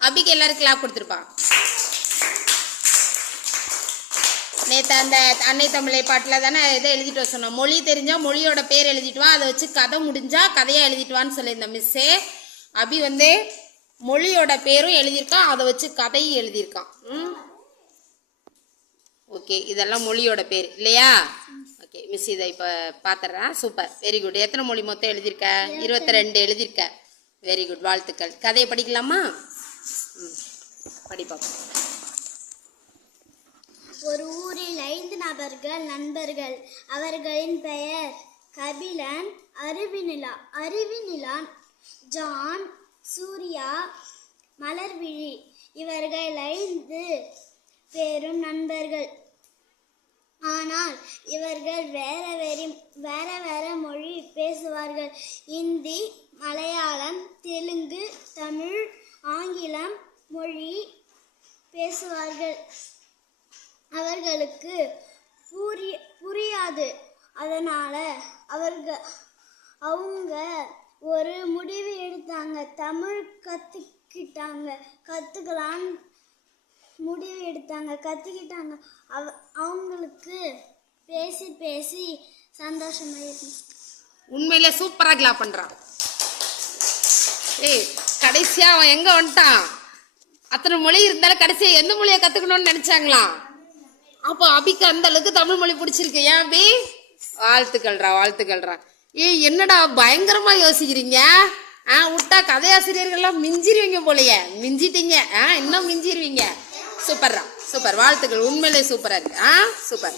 அபிக்கு எல்லாரும் கிளாப் கொடுத்துருப்பா. நேற்று அந்த அன்னை தமிழை பாட்டில் தானே இதை எழுதிட்டு வர சொன்னோம். மொழி தெரிஞ்சா மொழியோட பேர் எழுதிட்டு வா அதை வச்சு கதை முடிஞ்சா கதையாக எழுதிட்டு வான்னு சொல்லியிருந்தேன் மிஸ்ஸே அபி வந்து மொழியோட பேரும் எழுதியிருக்கான் அதை வச்சு கதையும் எழுதியிருக்கான் ம்? ஓகே இதெல்லாம் மொழியோட பேர் இல்லையா? ஓகே மிஸ் இதை இப்போ பார்த்துட்றேன் சூப்பர் வெரி குட் எத்தனை மொழி மொத்தம் எழுதியிருக்க? இருபத்தி ரெண்டு எழுதியிருக்க. வெரி குட் வாழ்த்துக்கள். கதையை படிக்கலாமா? ம் படி பார்ப்போம். ஒரு ஊரில் ஐந்து நபர்கள் நண்பர்கள். அவர்களின் பெயர் கபிலன் அருவிநிலா அருவிநிலான் ஜான் சூர்யா மலர்விழி. இவர்கள் ஐந்து பேரும் நண்பர்கள். ஆனால் இவர்கள் வேற வேறு வேற வேற மொழி பேசுவார்கள். இந்தி மலையாளம் தெலுங்கு தமிழ் ஆங்கிலம் மொழி பேசுவார்கள். அவர்களுக்கு புரிய புரியாது. அதனால் அவர்கள் அவங்க ஒரு முடிவு எடுத்தாங்க. தமிழ் கற்றுக்கிட்டாங்க கற்றுக்கலான்னு முடிவு எடுத்தாங்க. கற்றுக்கிட்டாங்க அவ அவங்களுக்கு பேசி பேசி சந்தோஷமாயிருக்கு. உண்மையிலே சூப்பராக கிளா பண்ணுறான் ஏய் கடைசியாக அவன் எங்கே வந்துட்டான்? அத்தனை மொழி இருந்தாலும் கடைசியா எந்த மொழியை கத்துக்கணும்னு நினச்சாங்களா? அப்போ அபிக்கு அந்த அளவுக்கு தமிழ் மொழி பிடிச்சிருக்கு. ஏன் அபி? வாழ்த்துக்கள்றா வாழ்த்துக்கள்றா ஏய் என்னடா பயங்கரமா யோசிக்கிறீங்க? ஆ விட்டா கதையாசிரியர்கள்லாம் மிஞ்சிருவீங்க போலயே. மிஞ்சிட்டீங்க. ஆ இன்னும் மிஞ்சிருவீங்க. சூப்பர்ரா சூப்பர். வாழ்த்துக்கள். உண்மையிலே சூப்பரா இருக்கு. ஆ சூப்பர்.